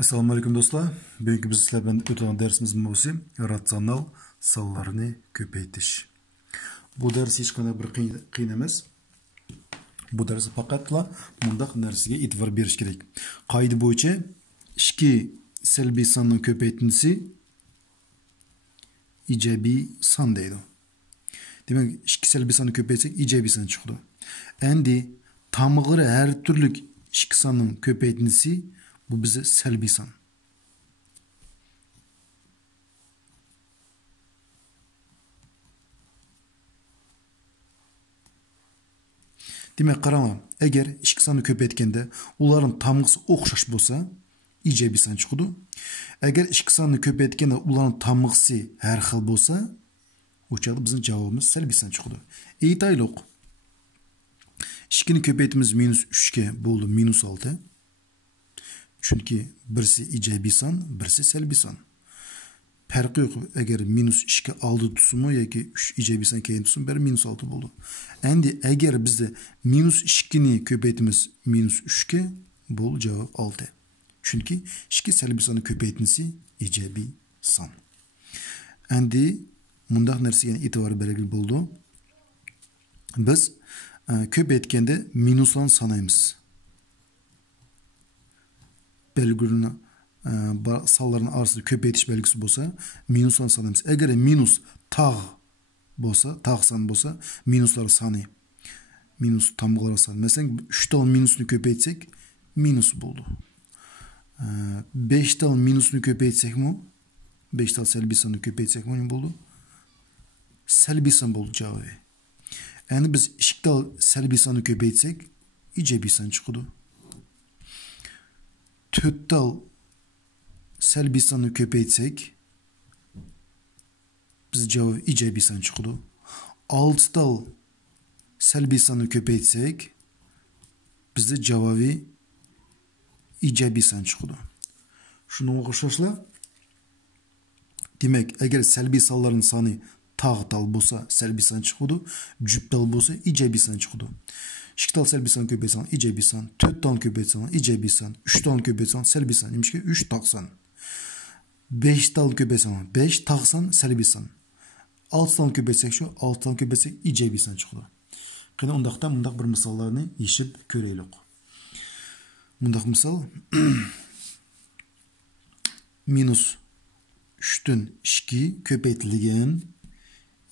Assalomu alaykum do'stlar. Bugungi biz sizlar bilan o'tgan darsimiz mavzusi ratsional sonlarni ko'paytirish. Bu dars hech qanday bir qiyin emas. Bu dars faqatla bundaq narsaga e'tibor berish kerak. Qoida bo'yicha ikki salbiy sonning ko'paytirishi ijobiy son deydi. Demak, ikki salbiy sonni ko'paytsak ijobiy son chiqadi. Endi tamg'iri har turli ikki sonning ko'paytirishi bu bize salbiy son. Demek qaranglar, agar ikki sonni ko'paytganda ularning tamg'isi o'xshash bo'lsa, ijobiy son chiqadi. Agar ikki sonni ko'paytganda ularning tamg'isi har xil bo'lsa, o'chadi bizning javobimiz salbiy son chiqadi. Aytaylik. 2 ni ko'paytimiz -3 ga bo'ldi -6. Chunki birisi ijobiy son, birisi salbiy son. Farqi yo'q. Agar -2 oldi tursimi yoki 3 ijobiy son keyin tursin, biri -6 bo'ldi. Endi agar bizda -2 ni ko'paytimiz -3 ga, bu javob 6. Chunki 2 salbiy sonni ko'paytmasi ijobiy son. Endi bundaq narsaga e'tibor beragil bo'ldi. Biz ko'paytganda minuslarni sanaymiz. Belgilerini sonlarning orasida ko'paytish belgisi bo'lsa, minuslarni sanaymiz. Agar minus tog' bo'lsa, tog' son bo'lsa, minuslar soni minus tamg'alar soni. Masalan, 3 ta minusni ko'paytsak, minus bo'ldi. 5 ta minusni ko'paytsakmi, 5 ta salbiy sonni ko'paytsakmi nima bo'ldi? Salbiy son bo'ldi javobi. Endi biz 2 ta salbiy sonni ko'paytsak, ijobiy son chiqadi. 4 ta salbiy sonni ko'paytsak, biz javob ijobiy son chiqadi. 6 ta salbiy sonni ko'paytsak, bizda javobi ijobiy son chiqadi. Shuni o'xshashlar. Demak, agar salbiy sonlarning soni tog' bo'lsa, salbiy son chiqadi, jufttal bo'lsa, ijobiy son chiqadi. 2 ta salbiy son ko'paysan ijobiy son, 4 ta ko'paysan ijobiy son, 3 ta ko'paysan salbiy son. Nimishki 3 tog' son. 5 ta ko'paysan 5 tog' son salbiy son. 6 ta ko'paysak shu, 6 ta ko'paysak ijobiy son chiqadi. Qani undaqdan bundaq bir misollarni yechib ko'raylik. Bundaq misol -3 dan 2 ko'paytirilgan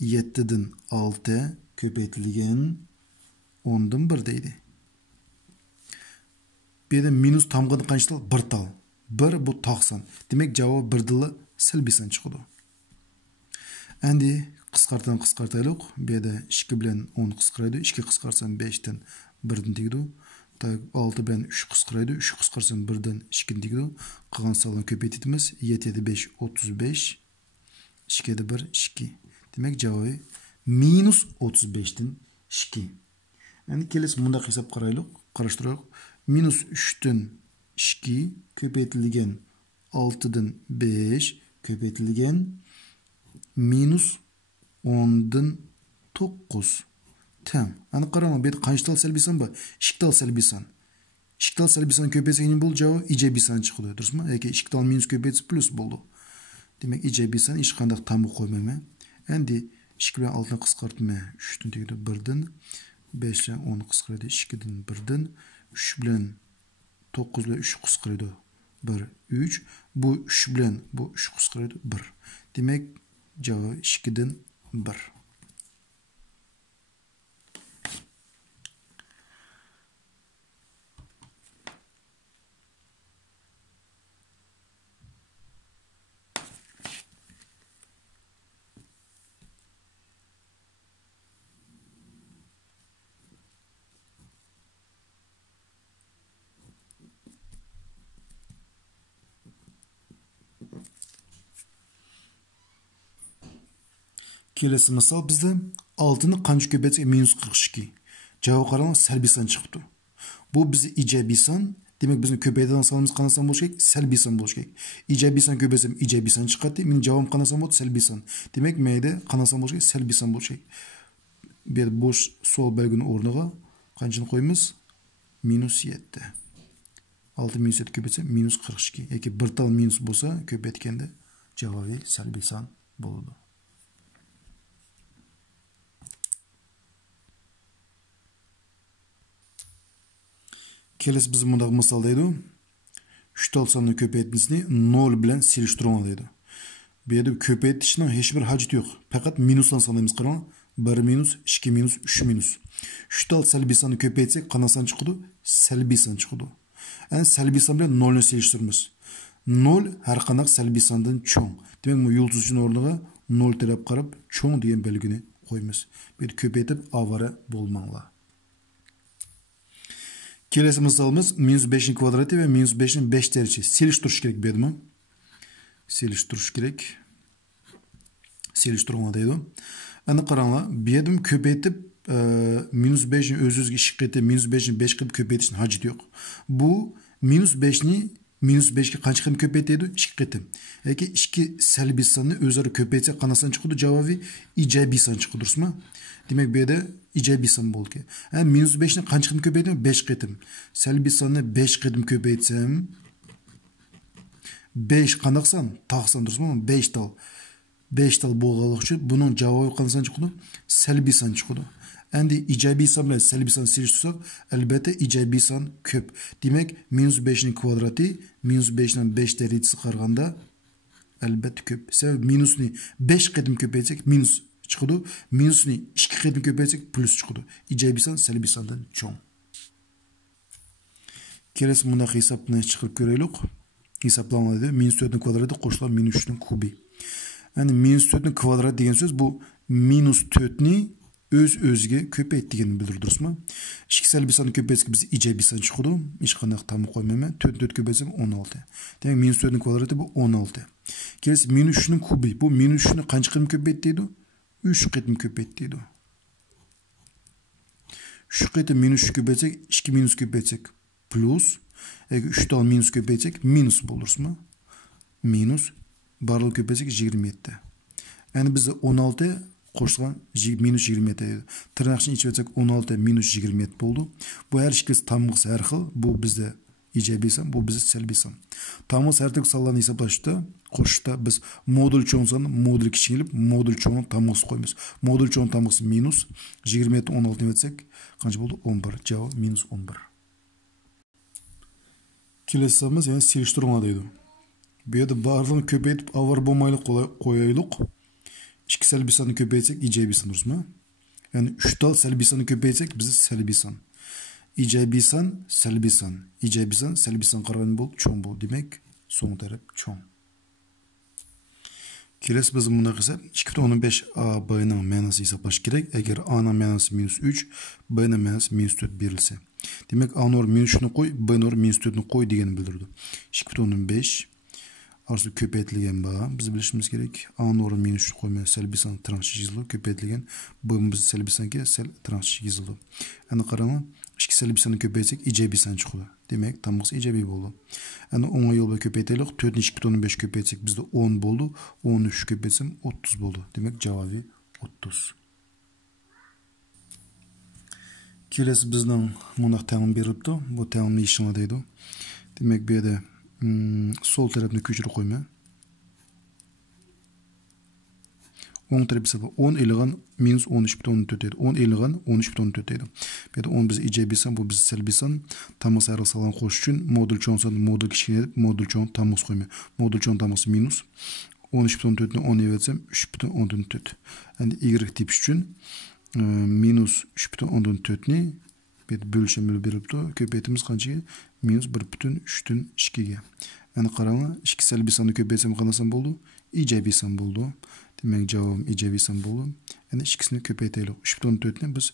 7 dan 6 ko'paytirilgan 10 dan 1 deydi. Bu yerda minus tamg'ini qancha tal? 1 tal. 1 bu tog' son. Demak, javob 1 dili salbiy son chiqadi. Endi qisqartaylik. Bu yerda 2 bilan 10 qisqaradi. 2 qisqarsam 5 dan 1 dan tegdi. 6 bilan 3 qisqaradi. 3 qisqarsam 1 dan 2 dan tegdi. Qolgan sonlarni ko'paytiramiz. 7 7 5 35. 2 da 1 2. Demak, javobi -35 dan 2. Endi kelasi bundaq hisob qarashtiraylik. -3 dan 2 ko'paytirilgan 6 dan 5 ko'paytirilgan -10 dan 9. Tam. Ana qarang, bu yerda qancha tal salbiy son bor? 2 ta salbiy son. 2 ta salbiy son ko'paysa nima bo'ldi? Javob ijobiy son chiqdi, to'g'rimi? Yoki 2 ta minus ko'paysa plus bo'ldi. Demak, ijobiy son hech qanday tamg'i qo'ymayman. Endi 2 bilan 6 ni qisqartma 3 dan tegdi 1 dan, 5 bilan 10 qisqaradi 2 dan 1 dan, 3 bilan 9 bilan 3 qisqaradi 1 3. Bu 3 bilan bu 3 qisqaradi 1. Demak, javob 2 dan 1. Kelesi misol bizda 6 ni qancha ko'paytsak -42. Javob qarang, salbiy son chiqdi. Bu bizni ijobiy son. Demak, bizni ko'paytirgan sonimiz qanday son bo'lishi kerak? Salbiy son bo'lishi kerak. Ijobiy son ko'paysam ijobiy son chiqadi. Mening javobim qanday son bo'ldi? Salbiy son. Demak, mayda qanday son bo'lishi kerak? Salbiy son bo'lishi kerak. Bu yerda bo'sh savol belgini o'rniga qanchani qo'yamiz? -7. 6 minus 7 köpetse minus 42. Eki bir tal minus bolsa köpetkende cevabı salbiy san boludu. Kelesi bizim mundaq misal deydi. 3 tal sanını köpeytmesini 0 bilen silishtirma deydi. Bu yerda köpeytishning hech bir hajati yo'q. Faqat minusdan sanaymiz qarang. 1 minus, 2 minus, 3 minus. 3 tal salbiy sanni köpeytsek qanaqa san chiqadi? Salbiy san chiqadi. Yani salbiy san bilan 0 ni silishtiramiz. 0 har qanday salbiy sandan cho'ng. Demak, bu yulduz uchun o'rniga 0 taraf qarab cho'ng degan belgini qo'yamiz. Bir köpeytib avara bo'lmanglar. Kelesi misalımız minus 5'in kvadratı ve minus 5'in 5 terçi. Siliştiriş gerek bir mi? Siliştiriş gerek. Siliştirme deydi. Ana qaranglar, bu yerda köpeytib minus 5'in öz-özgü işiqeti minus 5'in 5 qilib köpeytishning hojati yo'q. Bu minus 5'ni minus 5'ga qancha qilib köpeytedi? 2 qitim. Yoki 2 salbiy sanni o'zaro köpeytsa qanaqa san chiqadi? Javobi ijobiy san chiqadi, durustmi? Demek bu yerda ijobiy san bo'ldi. Minus 5'ni qancha qilib köpeytdim? 5 qitim. Salbiy sanni 5 qitim köpeytsam 5 qanaqa san? Taq san, durustmi? 5 tal. 5 tal bo'lganligi uchun buning javobi qancha san chiqadi? Salbiy san chiqadi. Endi ijobiy san bilan salbiy san silishtirsak, albatta ijobiy san ko'p. Demak, minus 5'ning kvadrati minus 5'dan 5 darajasi qaraganda albatta ko'p. Sebab minusni 5 qitim ko'paytsak minus chiqadi. Minusni 2 qitim ko'paytsak plus chiqadi. Ijobiy san salbiy sandan cho'ng. Kelasi bunday hisobni chiqarib ko'raylik. Hisoblanadi. Minus 4'ning kvadrati qo'shilib minus 3'ning kubi. Yani minus 4'ning kvadrati degan so'z bu minus 4'ni öz-özge köpeyt deganini bildirdirasizmi? 2 salbiy sanni köpeytsak biz ijobiy san chiqadi. Hech qanday tamom qo'ymayman. 4 köpeytsam 16. Demak, minus 4'ning kvadrati bu 16. Kelasi minus 3'ning kubi. Bu minus 3'ni qancha qitim köpeyt deydi? 3 qitim köpeyt deydi. 3 qitim minus 3 köpeytsek 2 minus köpeytsek plus. Eğer 3 tal minus köpeytsek minus bulursuzmi? Minus barlık köpeytsek 27. Yani bizde 16 qo'shgan minus 27 edi. Tırnaqchini ichib o'tsak 16 minus 27 bo'ldi. Bu har ikkisi tamg'isi har xil. Bu bizda ijobiy san, bu bizda salbiy san. Tamg'is har turli sonlarni hisoblashda, qo'shishda biz modul cho'ng sonni modul kichikilib, modul cho'ngni tamg'isi qo'yamiz. Modul cho'ng tamg'isi minus 27 16 ni o'tsak qancha bo'ldi? 11. Javob minus 11. Kelasi sonimiz yana selishtirma deydi. Bu yerda barlig'ini ko'paytib avar bo'lmaylik qo'yaylik. 2 salbiy sanni köpeytsek ijobiy san, durustmi? Yani 3 tal salbiy sanni köpeytsek biz salbiy san. Ijobiy san, salbiy san. Ijobiy san, salbiy san qaragan bo'lib, cho'ng bo'ldi. Demak, so'ng taraf cho'ng. Kelasi biz buni qilsak 2,15 a b ning ma'nosini hisoblash kerak. Agar a ning ma'nosi minus 3, b ning ma'nosi minus 4 berilsa. Demak, a nor minus 3 ni qo'y, b nor minus 4 ni qo'y deganini bildirdi. 2,15 arzu köpeytilgen bağı. Biz bilişimiz gerek. A nor minus 3 qo'ymay salbiy san transhi yozildi. Köpeytilgen b biz salbiy sanga transhi yozildi. Ana qarang, 2 salbiy sanni köpeytsek ijobiy san chiqadi. Demak, tamg'isi ijobiy bo'ldi. Ana 10 yo'l bilan köpeytaylik. 4 ni 2,15 köpeytsek bizda 10 bo'ldi. 13 köpeytsam 30 bo'ldi. Demak, javobi 30. Kelasi bizning bunday ta'lim berilibdi. Bu ta'limni ishini deydi. Demak, bu yerda sol tarafını köçürüp koyma. 10 tarafı ise 10 ilgan minus 13,4 deydi. 10 ilgan 13,4 deydi. Bu da 10 bize ijobiy san, bu bize salbiy san. Tamg'isi ayrı salan qo'shish uchun modul cho'ng san, modul kichkina deb modul cho'ng tamg'isi qo'yma. Modul cho'ng tamg'isi minus 13,4 ni 10 etsam 3,14. Yani y tip uchun minus 3,14 ni bölüşemeli beribdi. Köpeytimiz qanchaga? Minus 1,3'tün 2'ga. Yani qarang, 2 salbiy sanni köpeytsam qanaqa san bo'ldi? Ijobiy san bo'ldi. Demak, javobim ijobiy san bo'ldi. Yani ikkisini köpeytaylik. 3,14 ni biz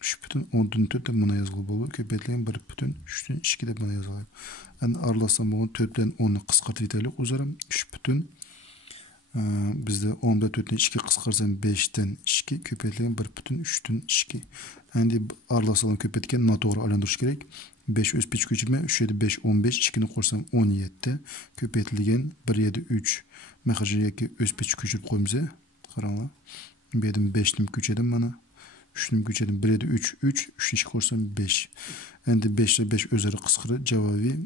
3,14 deb buni yozgan bo'ldi. Köpeytilgan 1,3'tün 2 deb buni yoziladi. Yani aralasan bo'lgan 4 bilan 10 ni qisqartib aytaylik. O'zaro 3, bizde 10'da 4'ten 2 qisqarsam 5'ten 2 köpeytilgan 1,3'tün 2. Endi aralasalan köpeytken noto'g'ri aylantirish kerak. 5 o'z pech ko'chirma 3 7 5 15 2 ni qo'shsam 17. Köpeytilgan 1 7 3 mahajiyaki o'z pech ko'chirib qo'yamiz. Qaranglar. Bu yerda 5 nim ko'chirdim mana. 3 nim ko'chirdim 1 7 3 3 3 ni qo'shsam 5. Endi 5 ile 5 o'zaro qisqarib javobi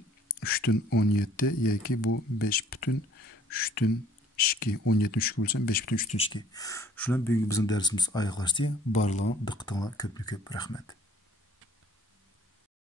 3'tün 17 yoki bu 5,3'tün 2. 17'ni 3'e bölsem 5,3'tün 2. Şuna bugungi bizning darsimiz oyoqlashdi. Barlig'ingizga diqqatingizga ko'p rahmat.